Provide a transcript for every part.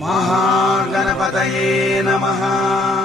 महागणपतये नमः।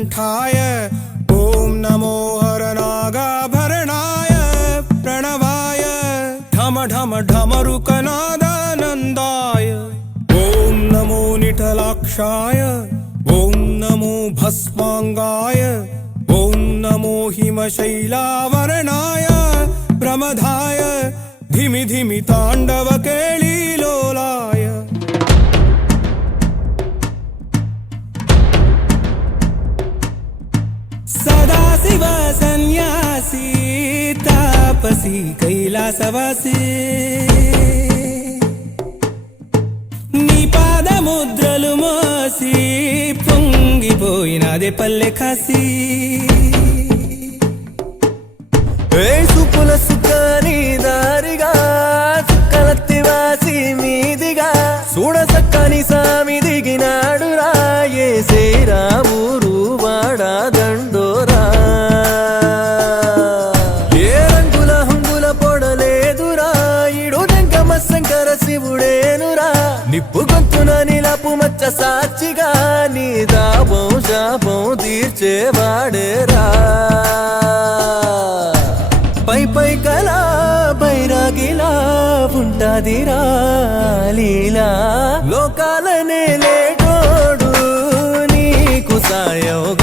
ण्ठाय ॐ नमो हरनागाभरणाय प्रणवाय। ढम ढम ढमरुकनादानन्दाय। ॐ नमो निठलाक्षाय ॐ नमो भस्माङ्गाय। ॐ नमो हिमशैलावरणाय। प्रमधाय धिमि धिमि ताण्डव केळि కైలాసవాసి కైలాసవాసి. నీ పాదముద్రలు మోసి పొంగిపోయినదే పల్లె కాసి వేసు పులసు కాని దారిగా కలత్తివాసి మీదిగా చూడసక్కని సామి దిగినాడు రాయే శ్రీరాము రూవాడా దండో. నిప్పు గొంతున నీలపు మచ్చ సాక్షిగా నీ దాపం శాపం తీర్చేవాడేరా పై పై కలా బైరాగిలా ఉంటాదిరా లీలా. లోకాలనే లేడు నీకు సాయోగ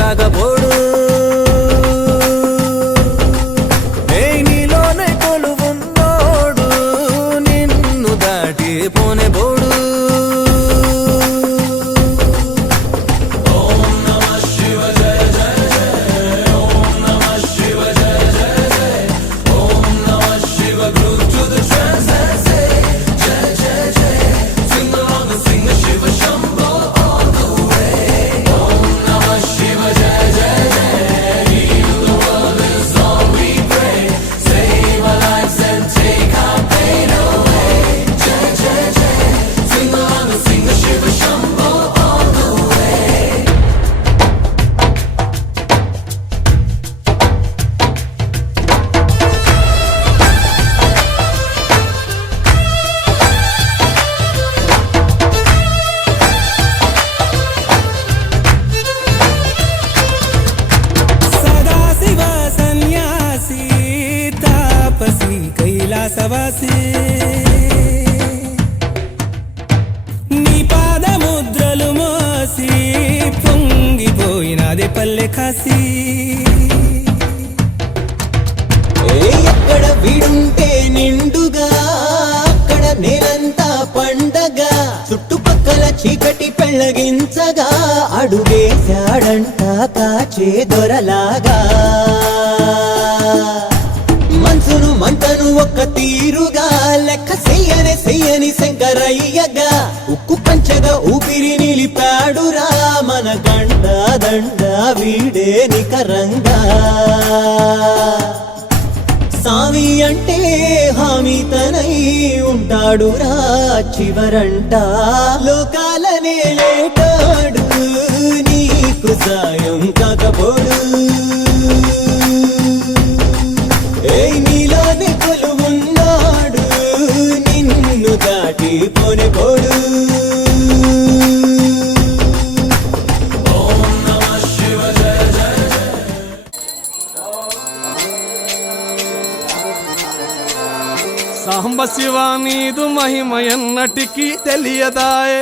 అడుగేశాడంట కాచే దొరలాగా. మనసును మంటను ఒక్క తీరుగా లెక్క చెయ్యని చెయ్యని శంకరయ్యగా. ఉక్కు పంచగా ఊపిరి నిలిపాడురా మన గండ దండ వీడే నికరంగా. సామి అంటే హామీ తనై ఉంటాడురా చివరంట. లోకాలనే లేట సాయం కాకపోడు. ఏ నీలోనే కొలువున్నాడు నిన్ను దాటి పోనే పోడు సాంబ శివ నీదు మహిమ ఎన్నటికీ తెలియదాయే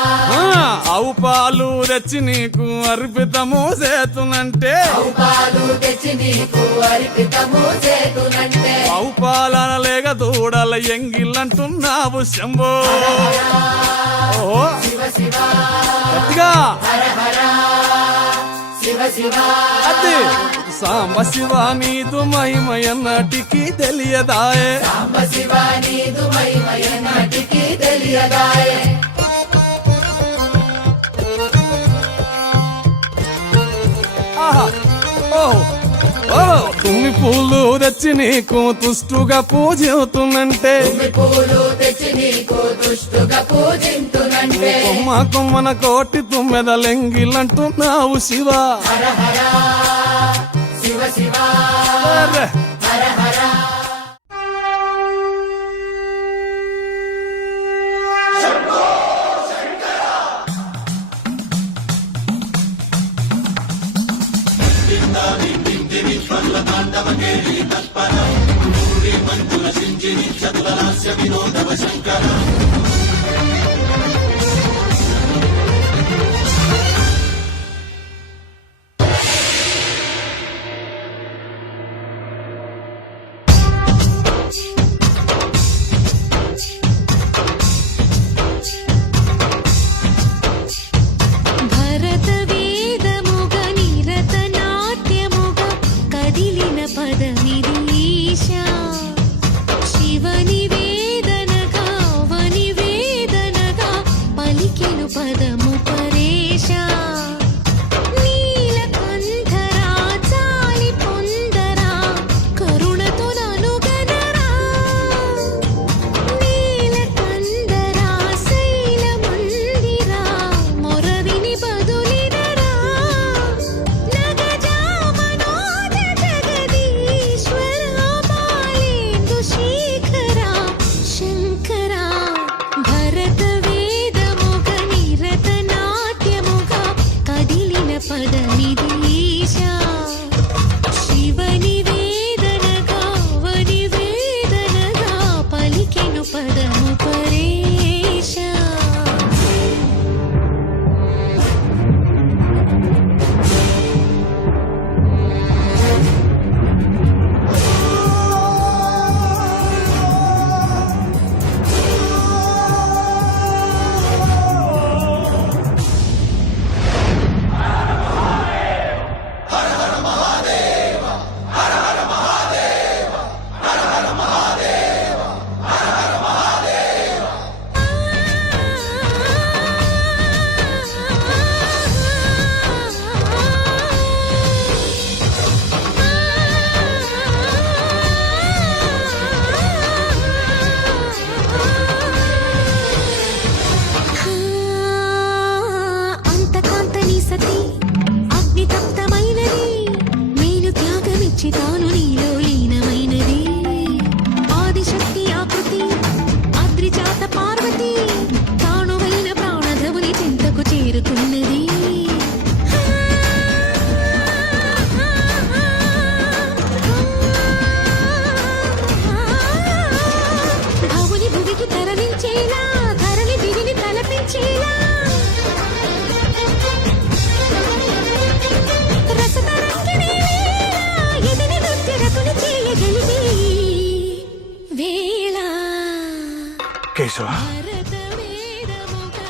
ఆవు పాలు తెచ్చి నీకు అర్పితము చేతునంటే ఆవు పాలన లేక దూడల ఎంగిలంటున్నావు శంభో. ఓహో. గట్టిగా. అది. సాంబ శివ నీదు మహిమ ఎన్నటికీ తెలియదాయే. ఆహా ఓహో ఓ తుమ్మి పూలు తెచ్చి నీకు తుష్టుగా పూజవుతున్నంటే కొమ్మ కొమ్మన కోటి తుమ్మెదలెంగిలంటున్నావు శివ. అరే. భరతవేదముగ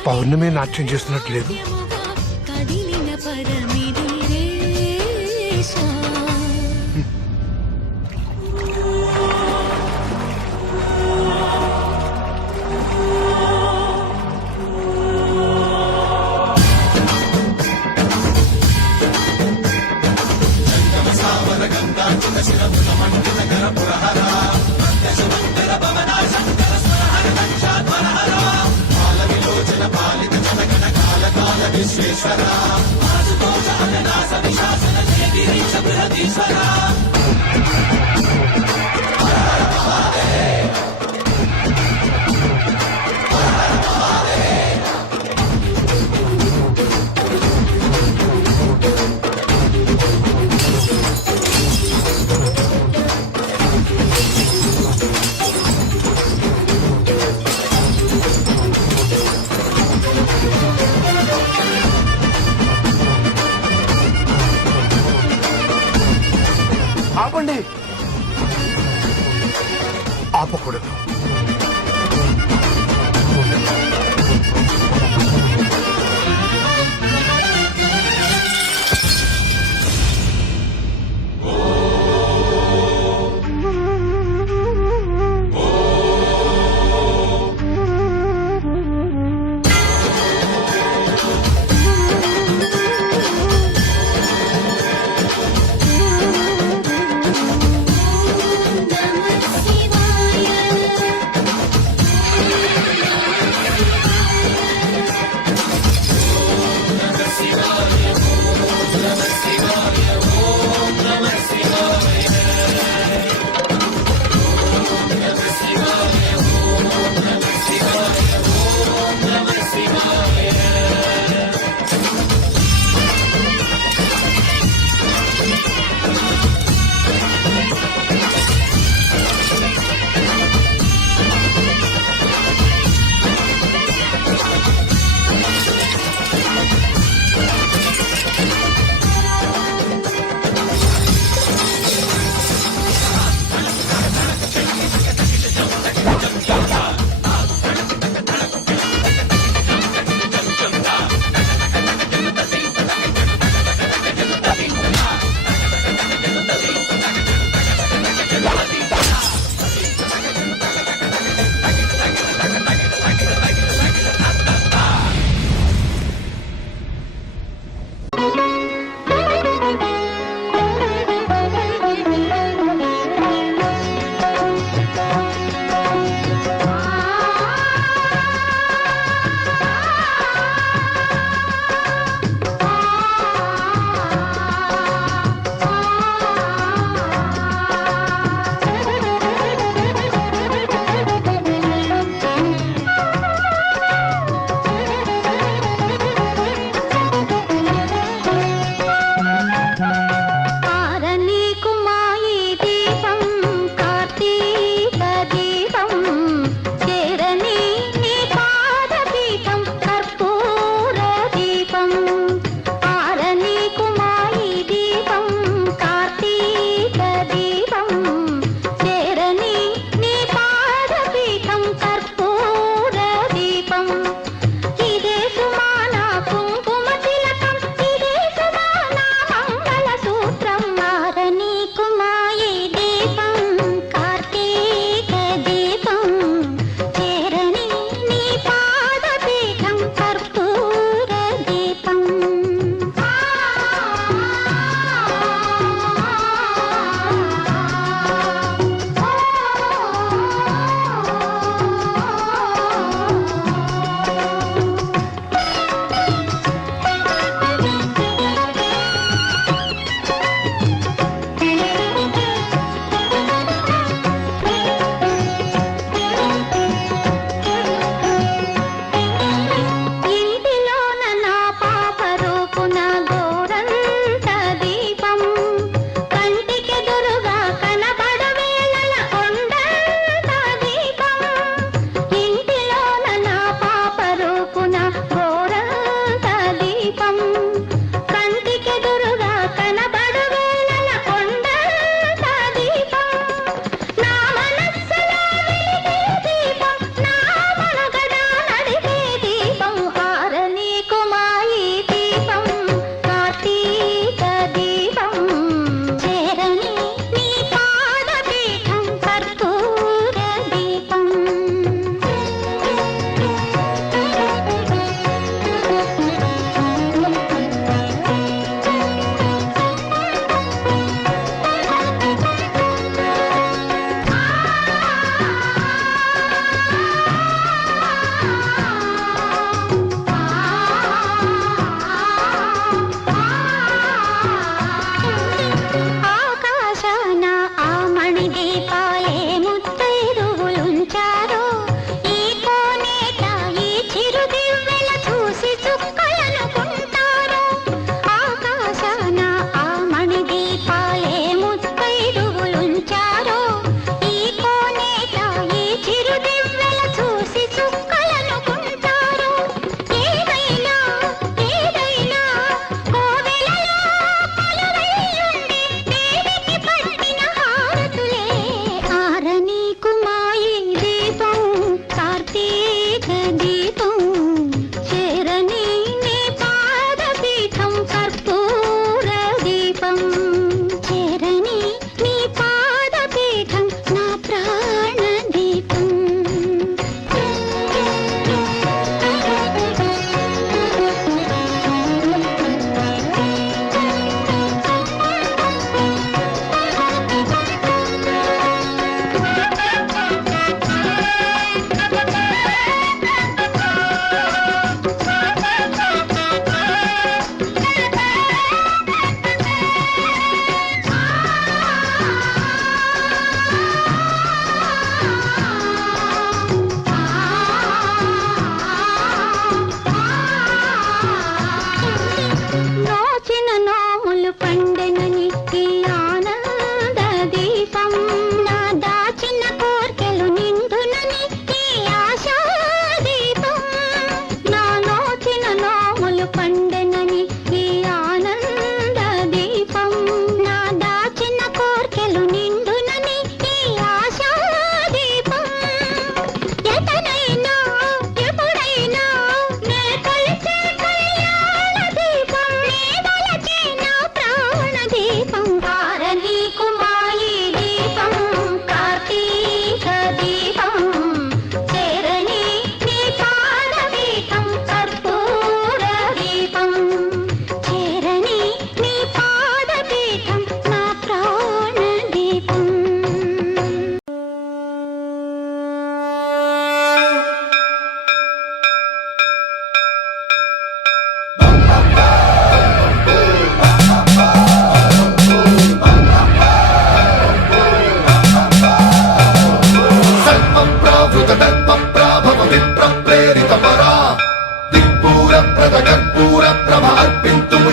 పౌర్ణమి నాట్యం చేస్తున్నట్టు లేదు. ఆపండి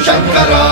శంకరా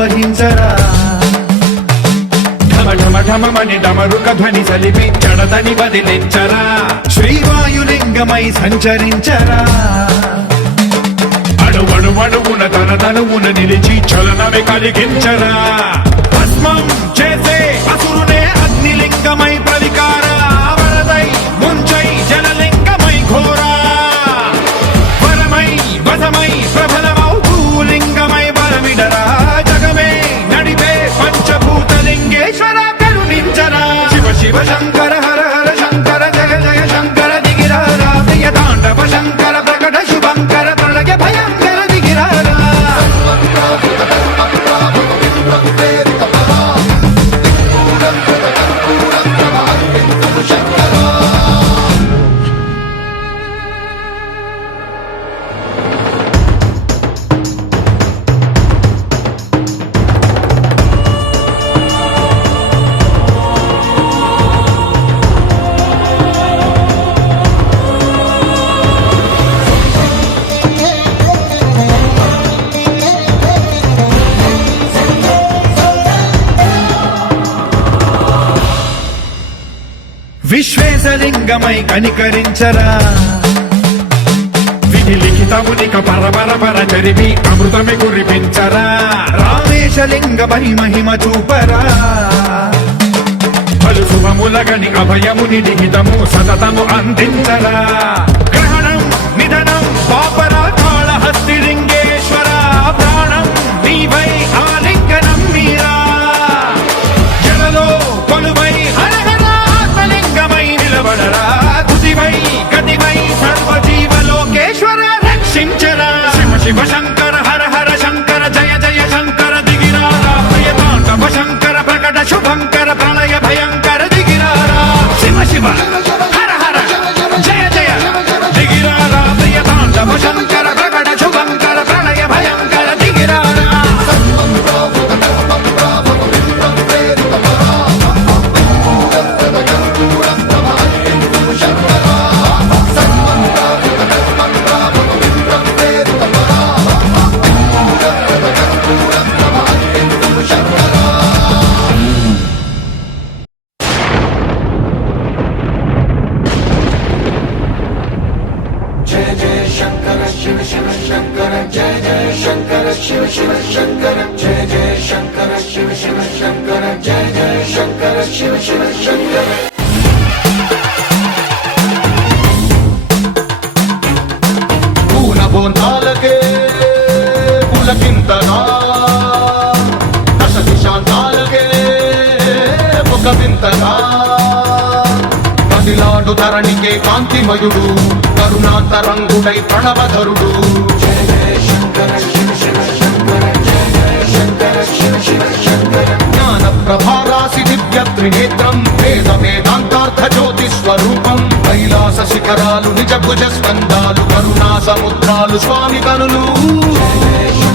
ఆకాశలింగమై ఆవహించరా ఢమ ఢమ ఢమమని డమరుక ధ్వని సలిపి జడదని వదిలించరా? శ్రీవాయులింగమై సంచరించరా? అణువణు అణువున తన తనువున నిలిచి చలనమే కలిగించరా? భస్మం విశ్వేశలింగమై కనికరించరా. విధి లిఖితమునిక పరపరపర పర అమృతమి కురిపించరా. రామేశలింగమై మహిమ చూపరా. పలు శుభములగని అభయముని నిహితము సతతము అందించరా. గ్రహణం నిధనం పాపరా కాళహస్తి లింగేశ్వర. ప్రాణం నీవై ఆలింగ శివ శివ రాయుడు కరుణాతరంగుడై ప్రణవధరుడు. జ్ఞాన ప్రభారాసి దివ్య త్రినేత్రం వేద వేదాంతార్థ జ్యోతి స్వరూపం కైలాస శిఖరాలు నిజ భుజ స్కందాలు కరుణా సముద్రాలు స్వామి కనులు. జయ